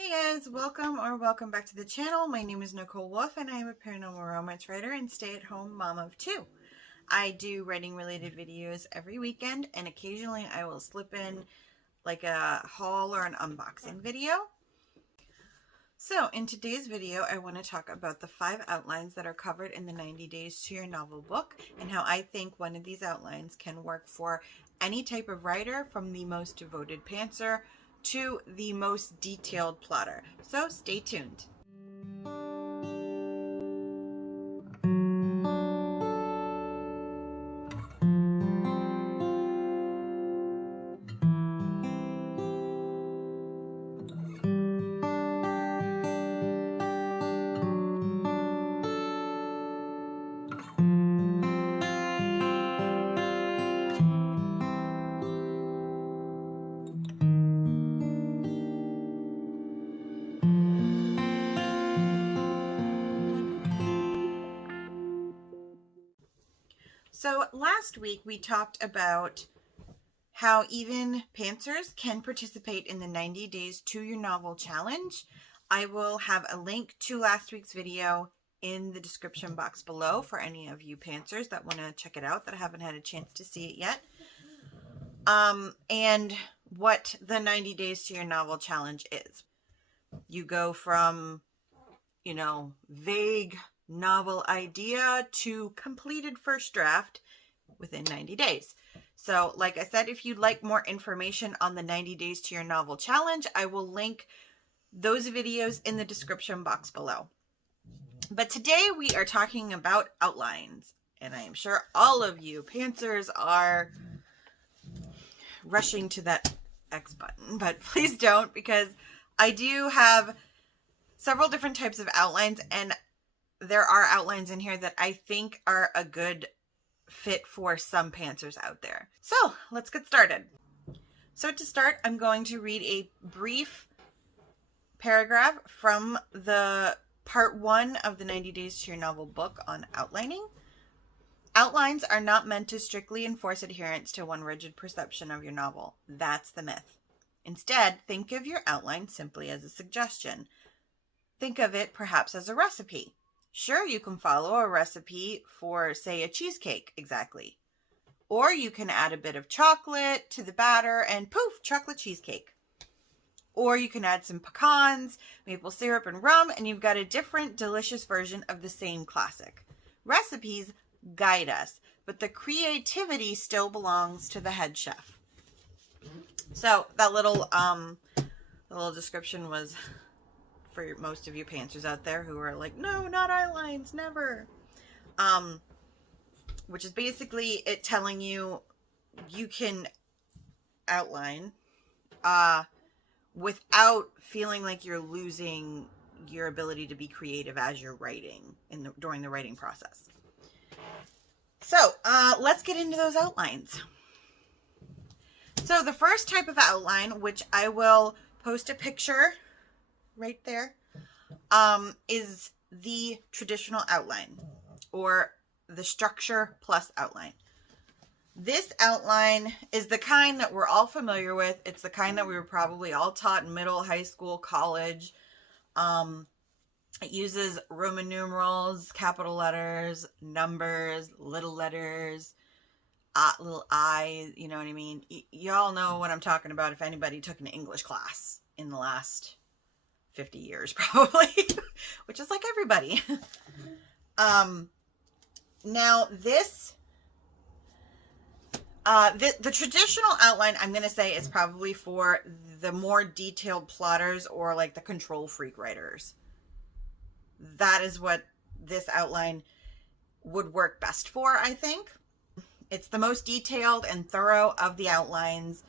Hey guys, welcome back to the channel. My name is Nicole Wolf and I am a paranormal romance writer and stay-at-home mom of two. I do writing related videos every weekend and occasionally I will slip in like a haul or an unboxing video. So in today's video, I want to talk about the 5 outlines that are covered in the 90 Days to Your Novel book and how I think one of these outlines can work for any type of writer, from the most devoted pantser to the most detailed plotter. So stay tuned. So last week we talked about how even pantsers can participate in the 90 Days to Your Novel challenge. I will have a link to last week's video in the description box below for any of you pantsers that want to check it out that haven't had a chance to see it yet. And what the 90 Days to Your Novel challenge is. You go from, vague novel idea to completed first draft within 90 days. So like I said, if you'd like more information on the 90 Days to Your Novel challenge, I will link those videos in the description box below. But today we are talking about outlines, and I am sure all of you pantsers are rushing to that X button, but please don't, because I do have several different types of outlines, and there are outlines in here that I think are a good fit for some pantsers out there. So let's get started. So to start, I'm going to read a brief paragraph from the part 1 of the 90 Days to Your Novel book on outlining. Outlines are not meant to strictly enforce adherence to one rigid perception of your novel. That's the myth. Instead, think of your outline simply as a suggestion. Think of it perhaps as a recipe. Sure, you can follow a recipe for, say, a cheesecake exactly. Or you can add a bit of chocolate to the batter and poof, chocolate cheesecake. Or you can add some pecans, maple syrup, and rum, and you've got a different, delicious version of the same classic. Recipes guide us, but the creativity still belongs to the head chef. So that little description was for most of you pantsers out there who are like, no, not outlines, never. Which is basically it telling you you can outline without feeling like you're losing your ability to be creative as you're writing during the writing process. So let's get into those outlines. So the first type of outline, which I will post a picture right there, is the traditional outline, or the structure plus outline. This outline is the kind that we're all familiar with. It's the kind that we were probably all taught in middle, high school, college. It uses Roman numerals, capital letters, numbers, little letters, little I, you know what I mean? Y'all know what I'm talking about if anybody took an English class in the last 50 years probably, which is like everybody. Now this, the traditional outline, I'm going to say, is probably for the more detailed plotters or like the control freak writers. That is what this outline would work best for, I think. It's the most detailed and thorough of the outlines,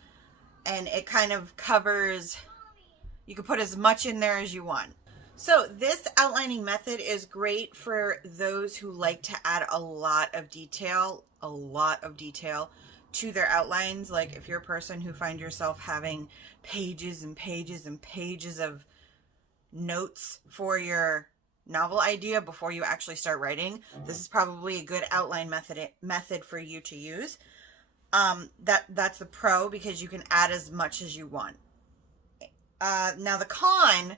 and it kind of covers, you can put as much in there as you want. So this outlining method is great for those who like to add a lot of detail to their outlines. Like if you're a person who finds yourself having pages and pages and pages of notes for your novel idea before you actually start writing, this is probably a good outline method for you to use. That's the pro, because you can add as much as you want. Now the con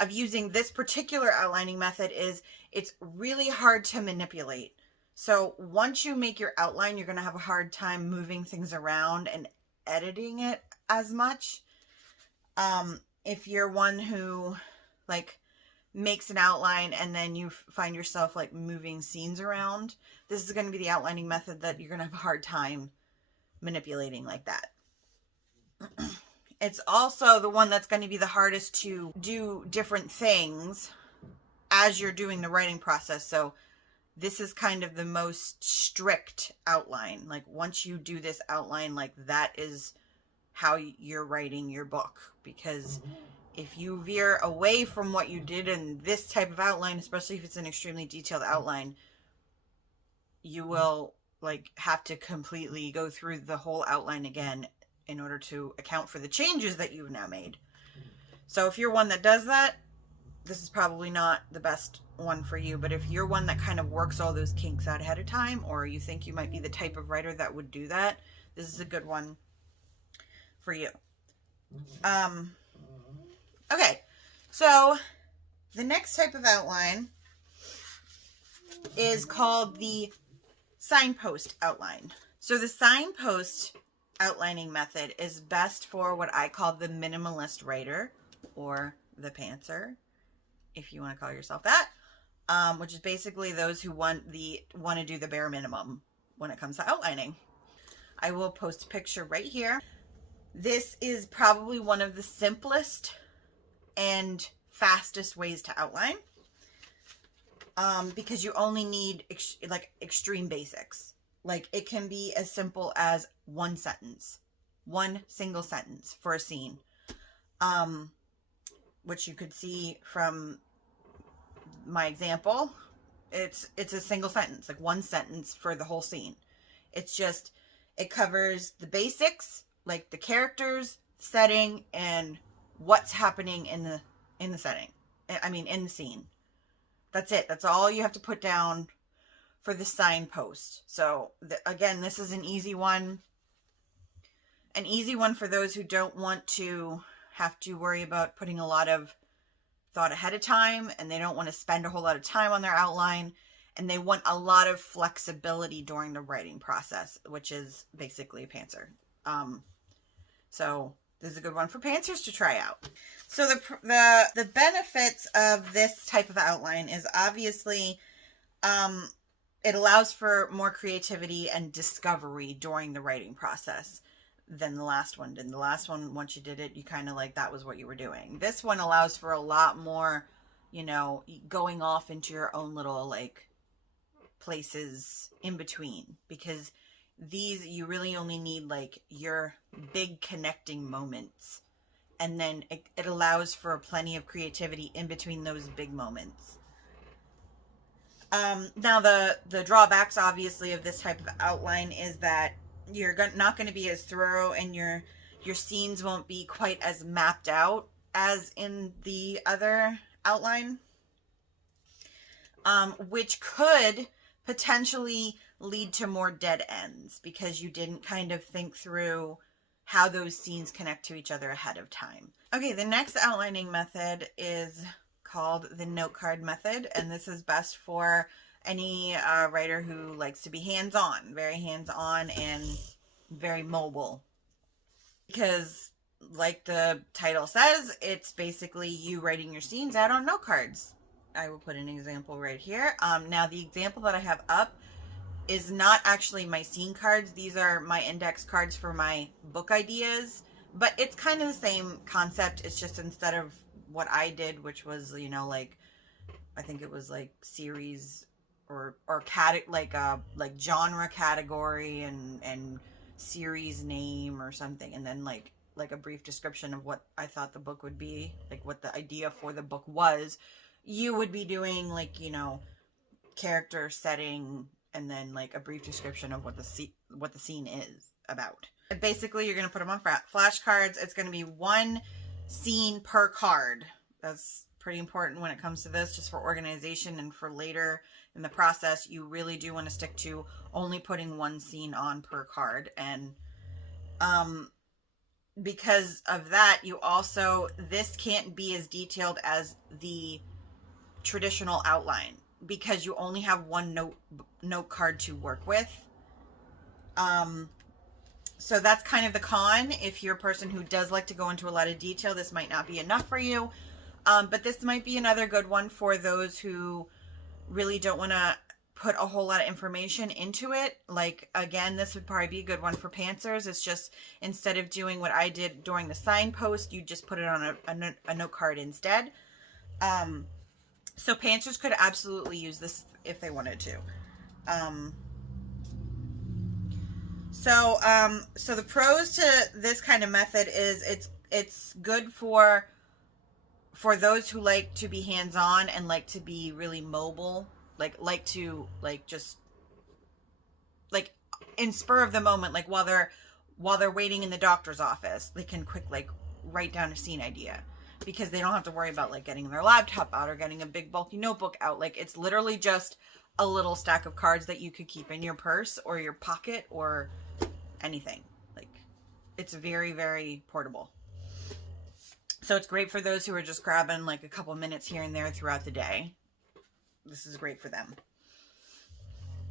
of using this particular outlining method is it's really hard to manipulate. So once you make your outline, you're going to have a hard time moving things around and editing it as much. If you're one who like makes an outline and then you find yourself like moving scenes around, this is going to be the outlining method that you're going to have a hard time manipulating like that. It's also the one that's going to be the hardest to do different things as you're doing the writing process. So this is kind of the most strict outline. Like once you do this outline, like that is how you're writing your book. Because if you veer away from what you did in this type of outline, especially if it's an extremely detailed outline, you will like have to completely go through the whole outline again in order to account for the changes that you've now made. So if you're one that does that, this is probably not the best one for you. But if you're one that kind of works all those kinks out ahead of time, or you think you might be the type of writer that would do that, this is a good one for you. Okay, so the next type of outline is called the signpost outline. So the signpost outlining method is best for what I call the minimalist writer, or the pantser, if you want to call yourself that, which is basically those who want to do the bare minimum when it comes to outlining. I will post a picture right here. This is probably one of the simplest and fastest ways to outline, because you only need extreme basics. Like it can be as simple as one single sentence for a scene, which you could see from my example. It's a single sentence, like one sentence for the whole scene. It's just, it covers the basics, like the characters, setting, and what's happening in the setting. I mean, in the scene. That's it. That's all you have to put down for the signpost. So again, this is an easy one. An easy one for those who don't want to have to worry about putting a lot of thought ahead of time, and they don't want to spend a whole lot of time on their outline, and they want a lot of flexibility during the writing process, which is basically a pantser. So this is a good one for pantsers to try out. So the benefits of this type of outline is obviously it allows for more creativity and discovery during the writing process than the last one did. The last one, once you did it, you kind of like, that was what you were doing. This one allows for a lot more, you know, going off into your own little like places in between, because these, you really only need like your big connecting moments, and then it allows for plenty of creativity in between those big moments. Now the drawbacks obviously of this type of outline is that you're not going to be as thorough, and your scenes won't be quite as mapped out as in the other outline, which could potentially lead to more dead ends because you didn't kind of think through how those scenes connect to each other ahead of time. Okay, the next outlining method is called the note card method, and this is best for any writer who likes to be hands-on, very hands-on and very mobile. Because like the title says, it's basically you writing your scenes out on note cards. I will put an example right here. Now the example that I have up is not actually my scene cards. These are my index cards for my book ideas, but it's kind of the same concept. It's just instead of what I did, which was, you know, like, I think it was like series or like genre category and series name or something, and then like a brief description of what I thought the book would be, like what the idea for the book was. You would be doing like, you know, character, setting, and then like a brief description of what the scene is about. And basically, you're going to put them on flashcards. It's going to be one scene per card. That's pretty important when it comes to this, just for organization and for later in the process. You really do want to stick to only putting one scene on per card. And because of that, you also, this can't be as detailed as the traditional outline because you only have one note card to work with. So that's kind of the con. If you're a person who does like to go into a lot of detail, this might not be enough for you. But this might be another good one for those who really don't want to put a whole lot of information into it. Like, again, this would probably be a good one for pantsers. It's just, instead of doing what I did during the signpost, you just put it on a note card instead. So pantsers could absolutely use this if they wanted to. So the pros to this kind of method is it's good for those who like to be hands-on and like to be really mobile, like to just in spur of the moment, like while they're waiting in the doctor's office, they can quick write down a scene idea because they don't have to worry about getting their laptop out or getting a big bulky notebook out. It's literally just a little stack of cards that you could keep in your purse or your pocket or anything. It's very, very portable. So it's great for those who are just grabbing a couple minutes here and there throughout the day. This is great for them.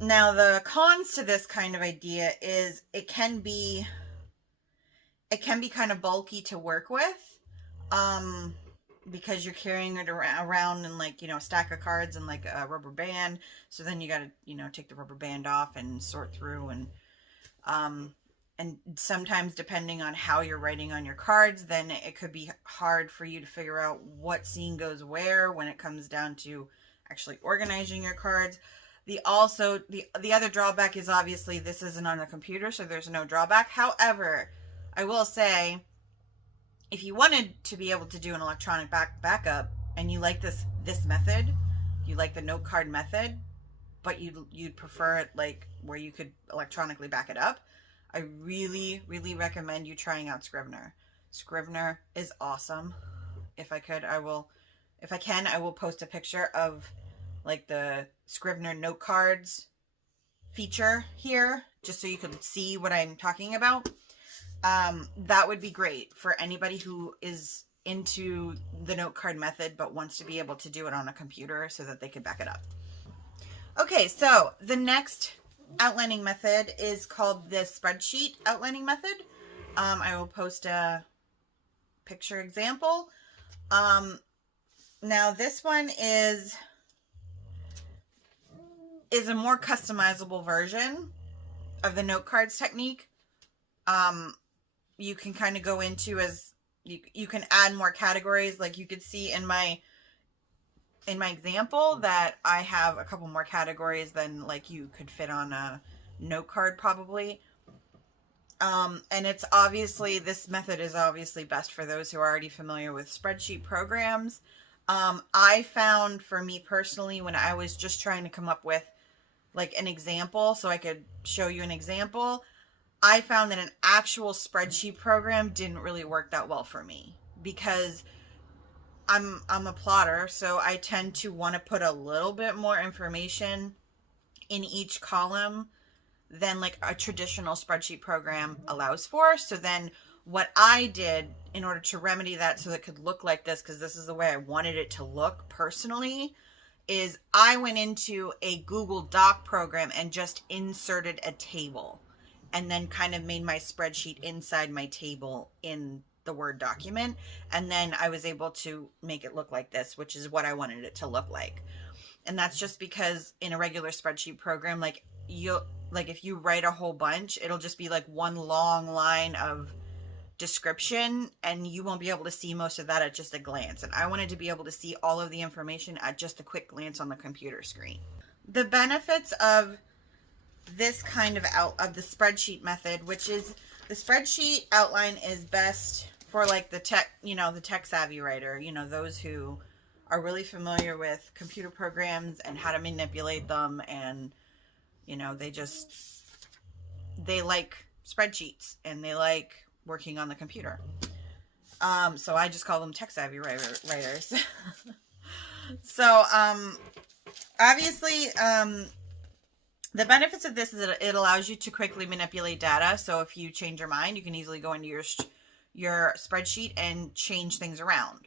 Now, the cons to this kind of idea is it can be kind of bulky to work with, because you're carrying it around in a stack of cards and a rubber band. So then you got to, take the rubber band off and sort through, and sometimes depending on how you're writing on your cards, then it could be hard for you to figure out what scene goes where when it comes down to actually organizing your cards. The other drawback is obviously this isn't on a computer, so there's no drawback. However, I will say, if you wanted to be able to do an electronic backup and you like this method, you like the note card method, but you'd prefer it where you could electronically back it up, I really, really recommend you trying out Scrivener. Scrivener is awesome. If I can, I will post a picture of the Scrivener note cards feature here, just so you can see what I'm talking about. That would be great for anybody who is into the note card method but wants to be able to do it on a computer so that they can back it up. Okay, so the next outlining method is called the spreadsheet outlining method. I will post a picture example. Now this one is a more customizable version of the note cards technique. You can kind of go into as you can add more categories. Like you could see in my example that I have a couple more categories than you could fit on a note card probably. And it's obviously, this method is obviously best for those who are already familiar with spreadsheet programs. I found, for me personally, when I was just trying to come up with an example so I could show you an example, I found that an actual spreadsheet program didn't really work that well for me because I'm a plotter, so I tend to want to put a little bit more information in each column than a traditional spreadsheet program allows for. So then what I did in order to remedy that so it could look like this, because this is the way I wanted it to look personally, is I went into a Google Doc program and just inserted a table and then kind of made my spreadsheet inside my table in the Word document, and then I was able to make it look like this, which is what I wanted it to look like. And that's just because in a regular spreadsheet program, if you write a whole bunch, it'll just be one long line of description and you won't be able to see most of that at just a glance. And I wanted to be able to see all of the information at just a quick glance on the computer screen. The benefits of this kind of the spreadsheet method, which is the spreadsheet outline, is best for the tech savvy writer, those who are really familiar with computer programs and how to manipulate them, and they like spreadsheets and they like working on the computer. So I just call them tech savvy writers. So obviously the benefits of this is that it allows you to quickly manipulate data. So if you change your mind, you can easily go into your your spreadsheet and change things around.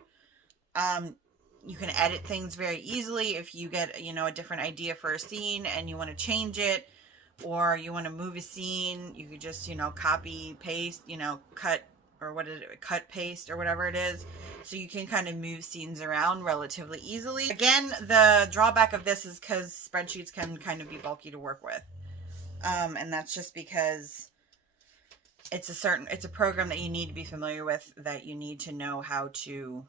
You can edit things very easily if you get, you know, a different idea for a scene and you want to change it, or you want to move a scene. You could just, you know, copy, paste, you know, cut, or what is it, cut, paste, or whatever it is. So you can kind of move scenes around relatively easily. Again, the drawback of this is because spreadsheets can kind of be bulky to work with. And that's just because it's a program that you need to be familiar with, that you need to know how to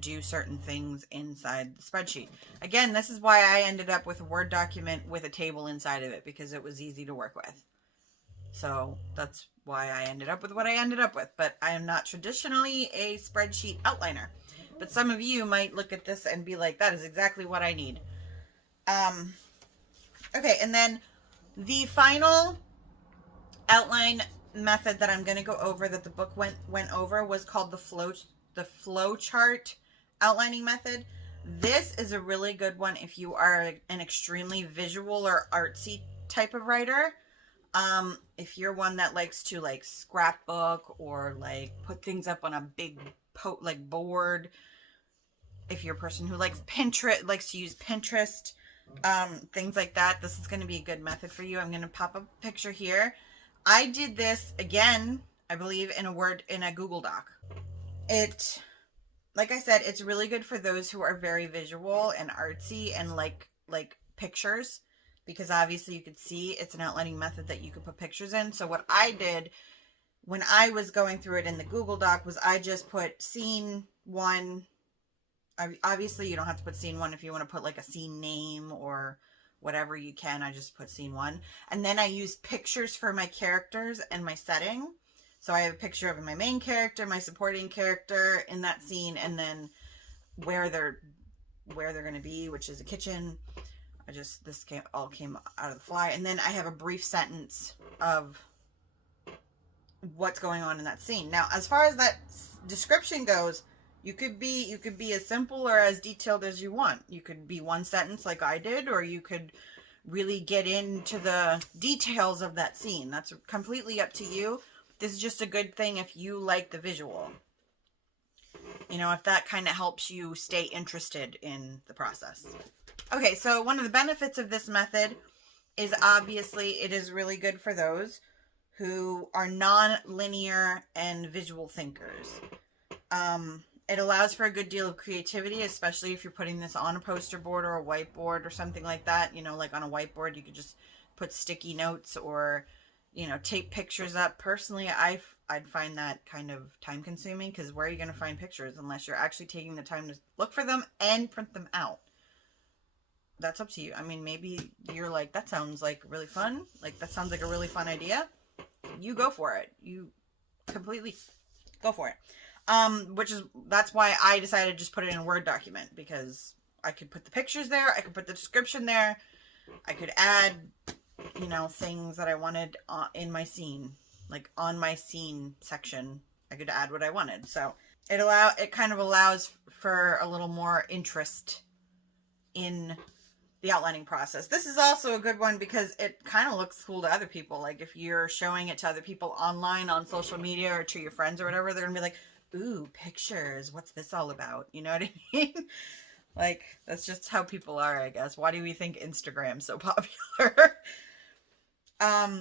do certain things inside the spreadsheet. Again, this is why I ended up with a Word document with a table inside of it, because it was easy to work with. So that's why I ended up with what I ended up with. But I am not traditionally a spreadsheet outliner. But some of you might look at this and be like, that is exactly what I need. Okay, and then the final outline method that I'm going to go over, that the book went over, was called the flow chart outlining method. This is a really good one if you are an extremely visual or artsy type of writer. If you're one that likes to like scrapbook or like put things up on a big board, if you're a person who likes likes to use Pinterest, things like that, this is going to be a good method for you. I'm going to pop up a picture here. I did this again, I believe, in a Google Doc. Like I said, it's really good for those who are very visual and artsy and like pictures, because obviously you could see it's an outlining method that you could put pictures in. So what I did when I was going through it in the Google Doc was I just put scene 1. Obviously you don't have to put scene 1 if you want to put like a scene name or whatever, you can. I just put scene 1. And then I used pictures for my characters and my setting. So I have a picture of my main character, my supporting character in that scene, and then where they're going to be, which is a kitchen. This all came out of the fly. And then I have a brief sentence of what's going on in that scene. Now, as far as that description goes, you could be as simple or as detailed as you want. You could be one sentence like I did, or you could really get into the details of that scene. That's completely up to you. This is just a good thing if you like the visual. You know, if that kind of helps you stay interested in the process. Okay, so one of the benefits of this method is obviously it is really good for those who are non-linear and visual thinkers. It allows for a good deal of creativity, especially if you're putting this on a poster board or a whiteboard or something like that. You know, like on a whiteboard, you could just put sticky notes or, you know, tape pictures up. Personally, I'd find that kind of time consuming, because where are you going to find pictures unless you're actually taking the time to look for them and print them out? That's up to you. I mean, maybe you're like, that sounds like really fun. Like, that sounds like a really fun idea. You go for it. You completely go for it. That's why I decided to just put it in a Word document, because I could put the pictures there. I could put the description there. I could add, you know, things that I wanted in my scene, like on my scene section. I could add what I wanted. So it kind of allows for a little more interest in the outlining process. This is also a good one because it kind of looks cool to other people. Like if you're showing it to other people online on social media or to your friends or whatever, they're gonna be like, ooh, pictures, what's this all about? You know what I mean? Like, that's just how people are, I guess. Why do we think Instagram's so popular?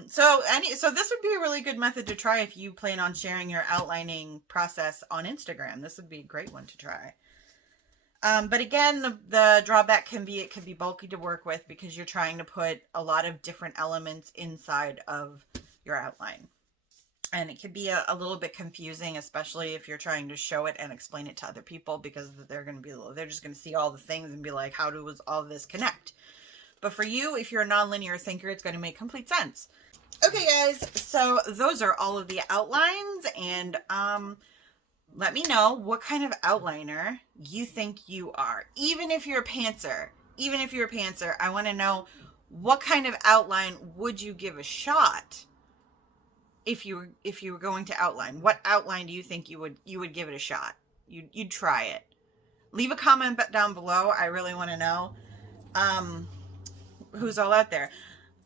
So this would be a really good method to try if you plan on sharing your outlining process on Instagram. This would be a great one to try. But again, the drawback can be, it can be bulky to work with because you're trying to put a lot of different elements inside of your outline. And it could be a little bit confusing, especially if you're trying to show it and explain it to other people, because they're just going to see all the things and be like, how does all this connect? But for you, if you're a nonlinear thinker, it's going to make complete sense. Okay, guys, so those are all of the outlines, and let me know what kind of outliner you think you are. Even if you're a pantser, I want to know, what kind of outline would you give a shot if you were going to outline? What outline do you think you would give it a shot? You'd try it. Leave a comment down below. I really want to know who's all out there.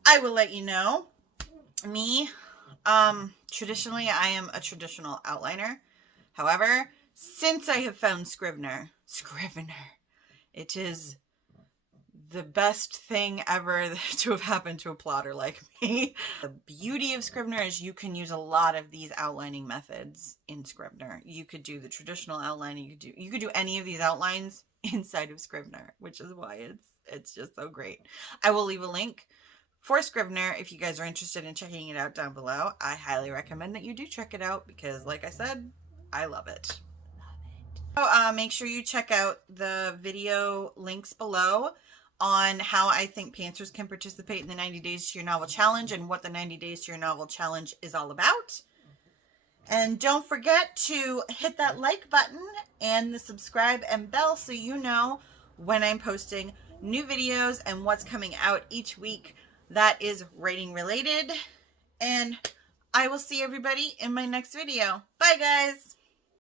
I will let you know. Me, Traditionally, I am a traditional outliner. However, since I have found Scrivener, it is the best thing ever to have happened to a plotter like me. The beauty of Scrivener is you can use a lot of these outlining methods in Scrivener. You could do the traditional outlining. You could do any of these outlines inside of Scrivener, which is why it's just so great. I will leave a link for Scrivener if you guys are interested in checking it out down below. I highly recommend that you do check it out because, like I said, I love it. So make sure you check out the video links below on how I think pantsers can participate in the 90 Days to Your Novel Challenge and what the 90 Days to Your Novel Challenge is all about. And don't forget to hit that like button and the subscribe and bell so you know when I'm posting new videos and what's coming out each week that is writing related. And I will see everybody in my next video. Bye, guys.